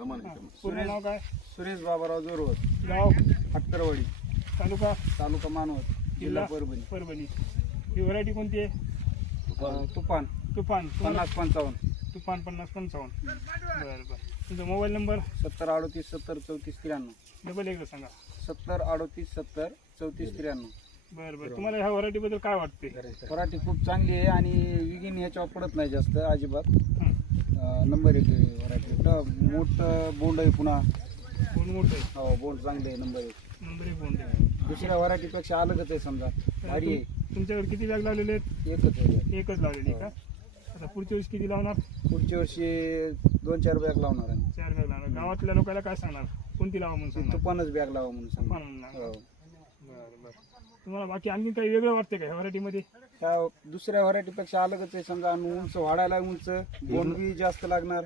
पूर्ण नाव काय? सुरेश बाबाराव जोरवर, गाव? हटकरवाडी, तालुका मानवत, जिल्हा परभणी. परभणी. ही व्हरायटी कोणती आहे? तुफान तुफान. 50-55. तुफान 50-55. बरं बरं. तुमचा मोबाईल नंबर? 70-38-70-34-93. डबल एकदा सांगा. 70-38-70-34-93. बरं बरं. तुम्हाला ह्या व्हरायटीबद्दल काय वाटते? पराठी खूप चांगली आहे आणि विगीन ह्याच्यावर पडत नाही जास्त अजिबात. हं. नंबर 1 आहे व्हरायटी. मोठं बोंड आहे पुन्हा. बोंड मोठं आहे. हो, बोंड चांगले आहे. नंबर 1. नंबर 1 बोंड आहे. दुसऱ्या व्हरायटीपेक्षा अलगच आहे समजा. भारी आहे. तुमच्याकडे किती बॅग लावलेले आहेत? एकच आहे. एकच लावलेली का? आता पुढच्या वेळेस किती लावणार? पुढच्या वर्षी 2-4 बॅग लावणार आहे. 4 बॅग लावणार. गावातल्या लोकांना काय सांगणार? कोणती लावा म्हणून सांगणार? तुफानच बॅग लावा म्हणून सांगा. तुफान म्हणून सांगणार. हो. बरं बरं. तुम्हाला बाकी आणखी काही वेगळं वाटते का ह्या व्हरायटीमध्ये? त्या दुसऱ्या व्हरायटीपेक्षा अलगच आहे समजा. आणि उंच वाढायला उंच, बोंड बी जास्त लागणार.